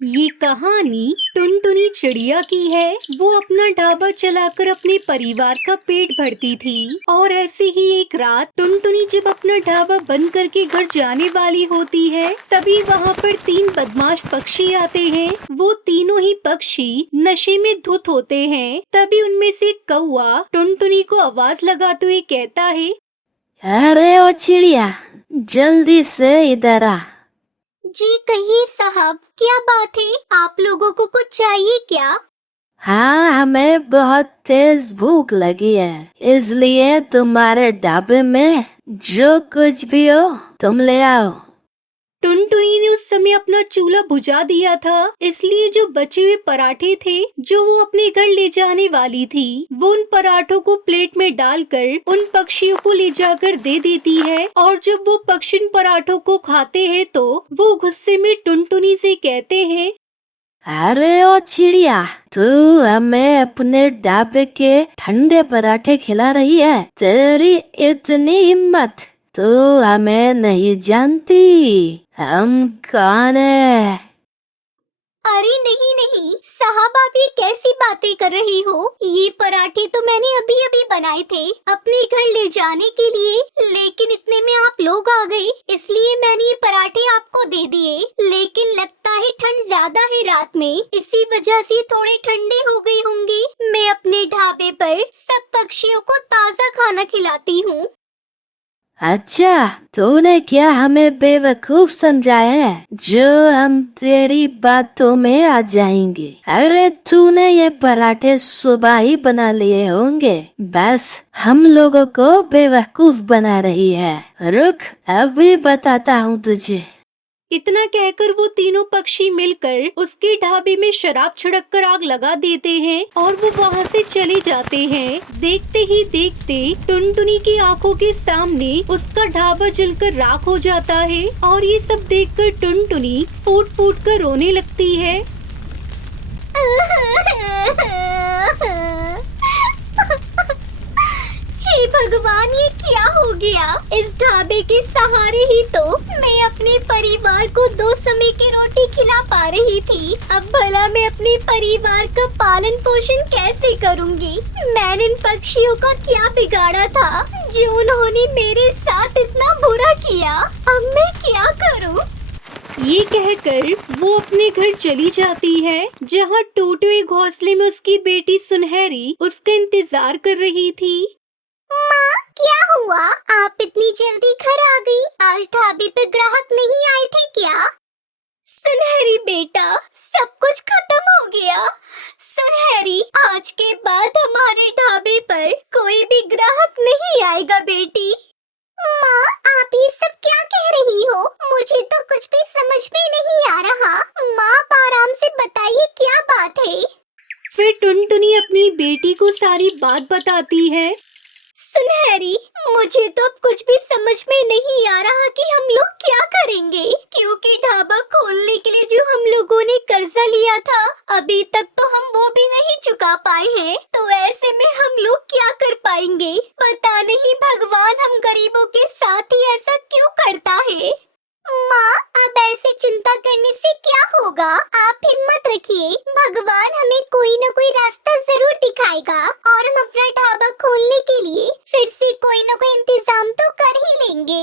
ये कहानी टुनटुनी चिड़िया की है। वो अपना ढाबा चलाकर अपने परिवार का पेट भरती थी और ऐसे ही एक रात टुनटुनी जब अपना ढाबा बंद करके घर जाने वाली होती है, तभी वहाँ पर 3 बदमाश पक्षी आते हैं। वो तीनों ही पक्षी नशे में धुत होते हैं। तभी उनमें से एक कौआ टुनटुनी को आवाज लगाते हुए कहता है, अरे ओ चिड़िया, जल्दी से इधर आ। जी कहिए साहब, क्या बात है? आप लोगों को कुछ चाहिए क्या? हाँ, हमें बहुत तेज भूख लगी है, इसलिए तुम्हारे ढाबे में जो कुछ भी हो तुम ले आओ। टुनटुनी ने उस समय अपना चूल्हा बुझा दिया था, इसलिए जो बचे हुए पराठे थे जो वो अपने घर ले जाने वाली थी, वो उन पराठों को प्लेट में डालकर उन पक्षियों को ले जाकर दे देती है। और जब वो पक्षी इन पराठों को खाते हैं तो वो गुस्से में टुनटुनी से कहते हैं, अरे ओ चिड़िया, तू हमें अपने ढाबे के ठंडे पराठे खिला रही है? तेरी इतनी हिम्मत! तू हमें नहीं जानती, हम कौन है? अरे नहीं नहीं साहब, आप ये कैसी बातें कर रही हो? ये पराठे तो मैंने अभी अभी बनाए थे अपने घर ले जाने के लिए, लेकिन इतने में आप लोग आ गए, इसलिए मैंने ये पराठे आपको दे दिए। लेकिन लगता है ठंड ज्यादा है रात में, इसी वजह से थोड़े ठंडे हो गए होंगे। मैं अपने ढाबे पर सब पक्षियों को ताज़ा खाना खिलाती हूँ। अच्छा, तूने क्या हमें बेवकूफ समझा है जो हम तेरी बातों में आ जाएंगे? अरे तूने ये पराठे सुबह ही बना लिए होंगे, बस हम लोगों को बेवकूफ बना रही है। रुक, अभी बताता हूँ तुझे। इतना कहकर वो तीनों पक्षी मिलकर उसके ढाबे में शराब छिड़ककर आग लगा देते हैं और वो वहाँ से चले जाते हैं। देखते ही देखते टुनटुनी की आंखों के सामने उसका ढाबा जलकर राख हो जाता है और ये सब देखकर टुनटुनी फूट फूट कर रोने लगती है। हे भगवान, ये क्या हो गया? इस ढाबे के सहारे ही तो मैं अपने परिवार को 2 समय की रोटी खिला पा रही थी। अब भला मैं अपने परिवार का पालन पोषण कैसे करूंगी? मैंने इन पक्षियों का क्या बिगाड़ा था जो उन्होंने मेरे साथ इतना बुरा किया? अब मैं क्या करूं? ये कहकर वो अपने घर चली जाती है, जहाँ टूटे हुए घोंसले में उसकी बेटी सुनहरी उसका इंतजार कर रही थी। माँ, क्या हुआ? आप इतनी जल्दी घर आ गई? आज ढाबे पे ग्राहक नहीं आए थे क्या? सुनहरी बेटा, सब कुछ खत्म हो गया। सुनहरी, आज के बाद हमारे ढाबे पर कोई भी ग्राहक नहीं आएगा बेटी। माँ, आप ये सब क्या कह रही हो? मुझे तो कुछ भी समझ में नहीं आ रहा। माँ, आप आराम से बताइए क्या बात है? फिर टुनटुनी अपनी बेटी को सारी बात बताती है। सुनहरी, मुझे तो अब कुछ भी समझ में नहीं आ रहा कि हम लोग क्या करेंगे, क्योंकि ढाबा खोलने के लिए जो हम लोगों ने कर्जा लिया था, अभी तक तो हम वो भी नहीं चुका पाए हैं। तो ऐसे में हम लोग क्या कर पाएंगे? पता नहीं भगवान हम गरीबों के साथ ही ऐसा क्यों करता है। माँ, अब ऐसे चिंता करने से क्या होगा? आप हिम्मत रखिए, भगवान हमें कोई न कोई रास्ता जरूर दिखाएगा और हम अपना ढाबा खोलने के लिए फिर से कोई न कोई इंतजाम तो कर ही लेंगे।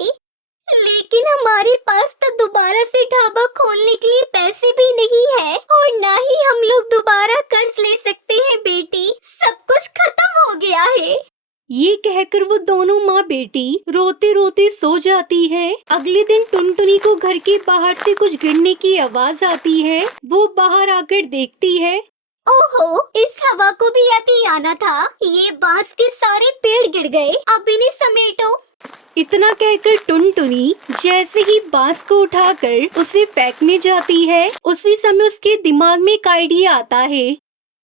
लेकिन हमारे पास तो दोबारा से ढाबा खोलने के लिए पैसे भी नहीं है और ना ही हम लोग दोबारा कर्ज ले सकते हैं बेटी। सब कुछ खत्म हो गया है। ये कहकर वो दोनों माँ बेटी रोते रोते सो जाती है। अगले दिन टुनटुनी को घर के बाहर से कुछ गिरने की आवाज आती है। वो बाहर आकर देखती है। ओहो, इस हवा को भी अभी आना था। ये बांस के सारे पेड़ गिर गए, अब इन्हें समेटो। इतना कहकर टुनटुनी जैसे ही बांस को उठाकर उसे फेंकने जाती है, उसी समय उसके दिमाग में एक आइडिया आता है।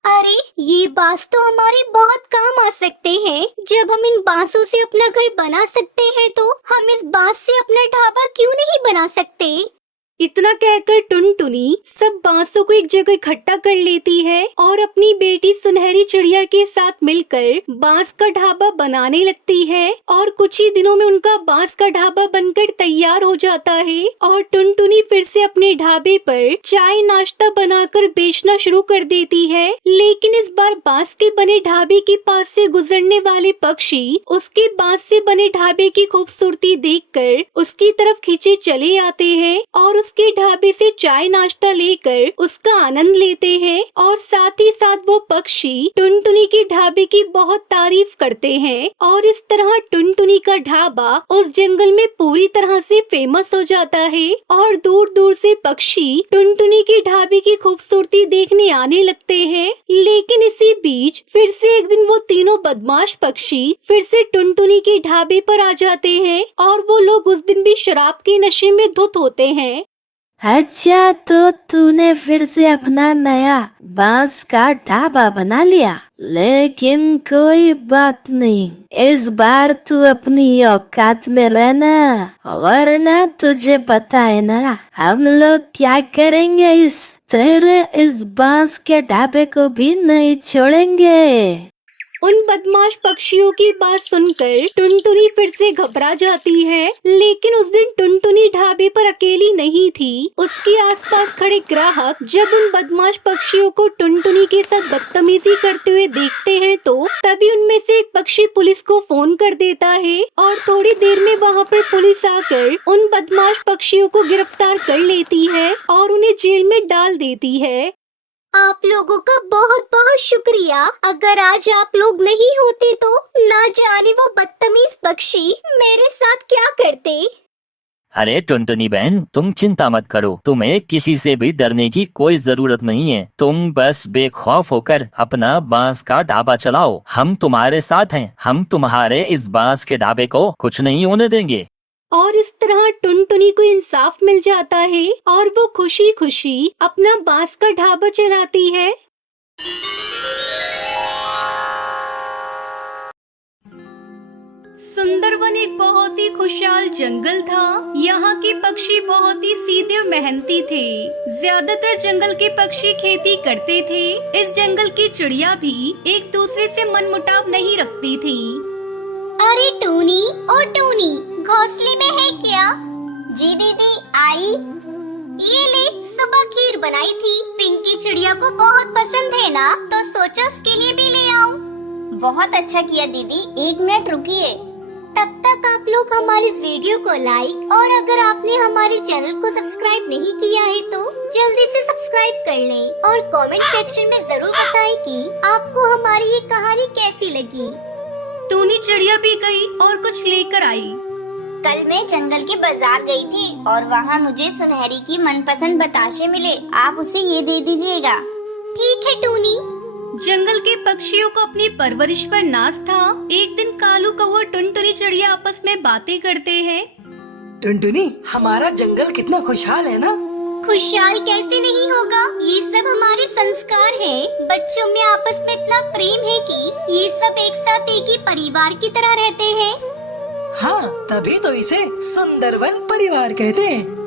अरे, ये बांस तो हमारे बहुत काम आ सकते हैं। जब हम इन बांसों से अपना घर बना सकते हैं, तो हम इस बांस से अपना ढाबा क्यों नहीं बना सकते? इतना कहकर टुनटुनी सब बांसों को एक जगह इकट्ठा कर लेती है और अपनी बेटी सुनहरी चिड़िया के साथ मिलकर बांस का ढाबा बनाने लगती है। और कुछ ही दिनों में उनका बांस का ढाबा बनकर तैयार हो जाता है और टुनटुनी फिर से अपने ढाबे पर चाय नाश्ता बनाकर बेचना शुरू कर देती है। लेकिन इस बार बांस के बने ढाबे के पास से गुजरने वाले पक्षी उसके बांस से बने ढाबे की खूबसूरती देखकर उसकी तरफ खींचे चले आते हैं और उसके ढाबे से चाय नाश्ता लेकर उसका आनंद लेते हैं। और साथ ही साथ वो पक्षी टुनटुनी के ढाबे की बहुत तारीफ करते हैं और इस तरह टुनटुनी का ढाबा उस जंगल में पूरी तरह से फेमस हो जाता है और दूर दूर से पक्षी टुनटुनी के ढाबे की खूबसूरती देखने आने लगते हैं। लेकिन इसी बीच फिर से एक दिन वो तीनों बदमाश पक्षी फिर से टुनटुनी के ढाबे पर आ जाते हैं और वो लोग उस दिन भी शराब के नशे में धुत होते हैं। अच्छा, तो तूने फिर से अपना नया बांस का ढाबा बना लिया, लेकिन कोई बात नहीं, इस बार तू अपनी औकात में रहना, वरना तुझे पता है ना हम लोग क्या करेंगे। तेरे इस बांस के ढाबे को भी नहीं छोड़ेंगे। उन बदमाश पक्षियों की बात सुनकर टुनटुनी फिर से घबरा जाती है। लेकिन उस दिन टुनटुनी ढाबे पर अकेली नहीं थी। उसके आसपास खड़े ग्राहक जब उन बदमाश पक्षियों को टुनटुनी के साथ बदतमीजी करते हुए देखते हैं तो तभी उनमें से एक पक्षी पुलिस को फोन कर देता है और थोड़ी देर में वहाँ पर पुलिस आकर उन बदमाश पक्षियों को गिरफ्तार कर लेती है और उन्हें जेल में डाल देती है। आप लोगों का बहुत बहुत शुक्रिया। अगर आज आप लोग नहीं होते तो ना जाने वो बदतमीज पक्षी मेरे साथ क्या करते। अरे टुनटुनी बहन, तुम चिंता मत करो, तुम्हें किसी से भी डरने की कोई जरूरत नहीं है। तुम बस बेखौफ होकर अपना बांस का ढाबा चलाओ, हम तुम्हारे साथ हैं। हम तुम्हारे इस बांस के ढाबे को कुछ नहीं होने देंगे। और इस तरह टुनटुनी को इंसाफ मिल जाता है और वो खुशी खुशी अपना बांस का ढाबा चलाती है। सुंदरवन एक बहुत ही खुशहाल जंगल था। यहाँ के पक्षी बहुत ही सीधे और मेहनती थे। ज्यादातर जंगल के पक्षी खेती करते थे। इस जंगल की चिड़िया भी एक दूसरे से मनमुटाव नहीं रखती थी। अरे टूनी और टूनी, घोंसले में है क्या? जी दीदी आई। ये ले, सुबह खीर बनाई थी। पिंकी चिड़िया को बहुत पसंद है ना, तो सोचा उसके लिए भी ले आऊं। बहुत अच्छा किया दीदी, 1 मिनट रुकिए। तब तक आप लोग हमारे इस वीडियो को लाइक और अगर आपने हमारे चैनल को सब्सक्राइब नहीं किया है तो जल्दी से सब्सक्राइब कर लें और कमेंट सेक्शन में जरूर बताएं कि आपको हमारी ये कहानी कैसी लगी। टूनी चिड़िया भी गई और कुछ लेकर आई। कल मैं जंगल के बाजार गई थी और वहाँ मुझे सुनहरी की मनपसंद बताशे मिले। आप उसे ये दे दीजिएगा। ठीक है टूनी। जंगल के पक्षियों को अपनी परवरिश पर नाज था। एक दिन कालू कौवा टुनटुनी चिड़िया आपस में बातें करते हैं। टुनटुनी, हमारा जंगल कितना खुशहाल है ना? खुशहाल कैसे नहीं होगा, ये सब हमारे संस्कार हैं। बच्चों में आपस में इतना प्रेम है कि ये सब एक साथ एक ही परिवार की तरह रहते हैं। हाँ, तभी तो इसे सुंदरवन परिवार कहते हैं।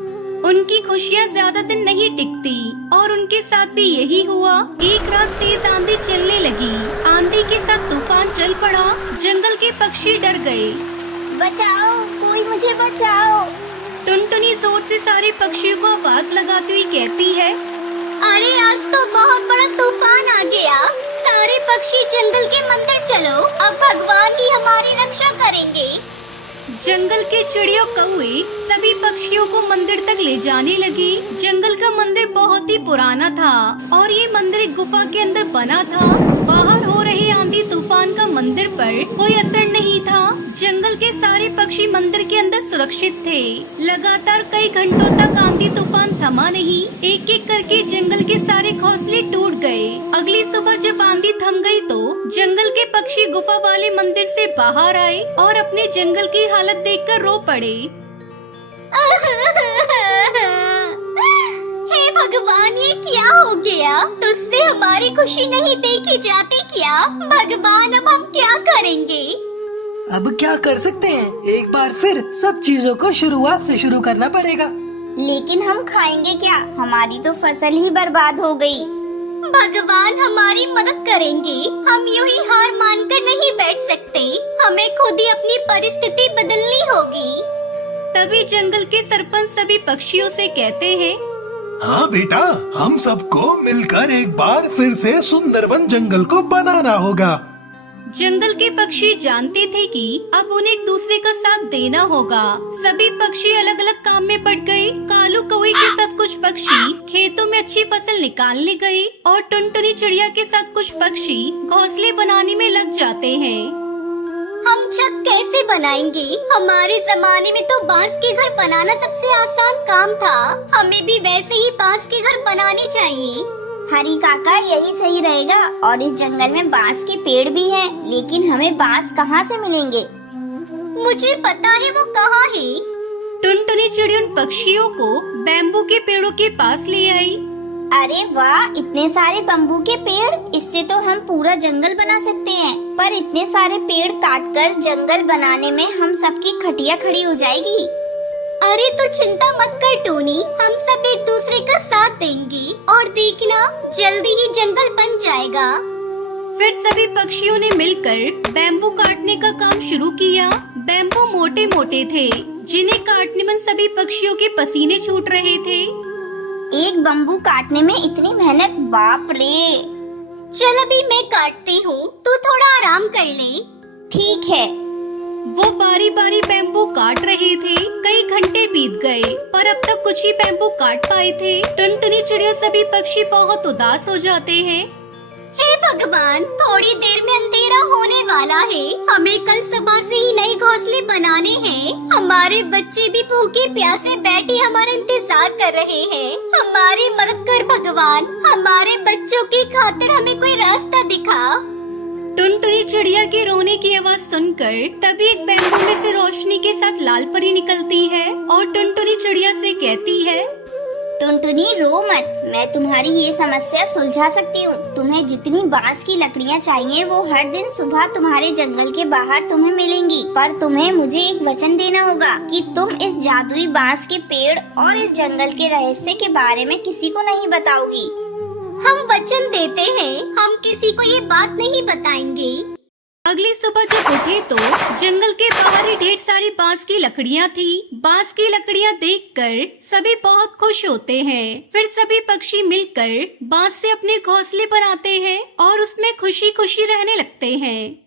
उनकी खुशियाँ ज्यादा दिन नहीं टिकती और उनके साथ भी यही हुआ। एक रात तेज आंधी चलने लगी। आंधी के साथ तूफान चल पड़ा। जंगल के पक्षी डर गए। बचाओ, कोई मुझे बचाओ। टुनटुनी जोर से सारे पक्षियों को आवाज लगाती हुई कहती है, अरे आज तो बहुत बड़ा तूफान आ गया। सारे पक्षी जंगल के मंदिर चलो, अब भगवान ही हमारी रक्षा करेंगे। जंगल के चिड़िया कौवे सभी पक्षियों को मंदिर तक ले जाने लगी। जंगल का मंदिर बहुत ही पुराना था और ये मंदिर एक गुफा के अंदर बना था। बाहर हो रहे आंधी तूफान का मंदिर पर कोई असर नहीं था। जंगल के सारे पक्षी मंदिर के अंदर सुरक्षित थे। लगातार कई घंटों तक आंधी तूफान थमा नहीं। एक एक करके जंगल के सारे घोंसले टूट गए। अगली सुबह जब आंधी थम गई तो जंगल के पक्षी गुफा वाले मंदिर से बाहर आए और अपने जंगल की हालत देखकर रो पड़े। हे भगवान, ये क्या हो गया? तुझसे हमारी खुशी नहीं देखी जाती क्या? भगवान, अब हम क्या करेंगे? अब क्या कर सकते हैं? एक बार फिर सब चीजों को शुरुआत से शुरू करना पड़ेगा। लेकिन हम खाएंगे क्या? हमारी तो फसल ही बर्बाद हो गई। भगवान हमारी मदद करेंगे। हम यूं ही हार मानकर नहीं बैठ सकते। हमें खुद ही अपनी परिस्थिति बदलनी होगी। तभी जंगल के सरपंच सभी पक्षियों से कहते हैं, हाँ बेटा, हम सबको मिलकर एक बार फिर से सुंदरवन जंगल को बनाना होगा। जंगल के पक्षी जानते थे कि अब उन्हें एक दूसरे का साथ देना होगा। सभी पक्षी अलग अलग काम में पड़ गए। कालू कौवे के साथ कुछ पक्षी खेतों में अच्छी फसल निकालने गए और टुनटुनी चिड़िया के साथ कुछ पक्षी घोंसले बनाने में लग जाते हैं। हम छत कैसे बनाएंगे? हमारे जमाने में तो बांस के घर बनाना सबसे आसान काम था। हमें भी वैसे ही बांस के घर बनाने चाहिए। हरी काका, यही सही रहेगा। और इस जंगल में बांस के पेड़ भी हैं, लेकिन हमें बांस कहाँ से मिलेंगे? मुझे पता है वो कहाँ है। टुनटुनी चिड़िया उन पक्षियों को बैम्बू के पेड़ों के पास ले आई। अरे वाह, इतने सारे बम्बू के पेड़! इससे तो हम पूरा जंगल बना सकते हैं। पर इतने सारे पेड़ काटकर जंगल बनाने में हम सबकी खटिया खड़ी हो जाएगी। अरे तो चिंता मत कर टोनी, हम सब एक दूसरे का साथ देंगे और देखना जल्दी ही जंगल बन जाएगा। फिर सभी पक्षियों ने मिलकर बैम्बू काटने का काम शुरू किया। बैम्बू मोटे मोटे थे, जिन्हें काटने में सभी पक्षियों के पसीने छूट रहे थे। एक बम्बू काटने में इतनी मेहनत, बाप रे! चल अभी मैं काटती हूँ, तू थोड़ा आराम कर ले। ठीक है। वो बारी बारी बैम्बू काट रहे थे। कई घंटे बीत गए, पर अब तक कुछ ही बैम्बू काट पाए थे। टुनटुनी चिड़िया सभी पक्षी बहुत उदास हो जाते हैं। हे भगवान, थोड़ी देर में अंधेरा होने वाला है। हमें कल सुबह से ही नए घोंसले बनाने हैं। हमारे बच्चे भी भूखे प्यासे बैठे हमारा इंतजार कर रहे हैं। हमारी मदद कर भगवान, हमारे बच्चों की खातिर हमें कोई रास्ता दिखा। टुनटुनी चिड़िया के रोने की आवाज सुनकर तभी एक बैम्बू में से रोशनी के साथ लाल परी निकलती है और टुनटुनी चिड़िया से कहती है, टुनटुनी रो मत, मैं तुम्हारी ये समस्या सुलझा सकती हूँ। तुम्हें जितनी बांस की लकड़ियाँ चाहिए वो हर दिन सुबह तुम्हारे जंगल के बाहर तुम्हें मिलेंगी। पर तुम्हें मुझे एक वचन देना होगा कि तुम इस जादुई बांस के पेड़ और इस जंगल के रहस्य के बारे में किसी को नहीं बताओगी। हम वचन देते हैं, हम किसी को ये बात नहीं बताएंगे। अगली सुबह जब उठे तो जंगल के बाहर ही ढेर सारी बांस की लकड़ियाँ थी। बांस की लकड़ियाँ देखकर सभी बहुत खुश होते हैं। फिर सभी पक्षी मिलकर बांस से अपने घोंसले बनाते हैं और उसमें खुशी खुशी रहने लगते हैं।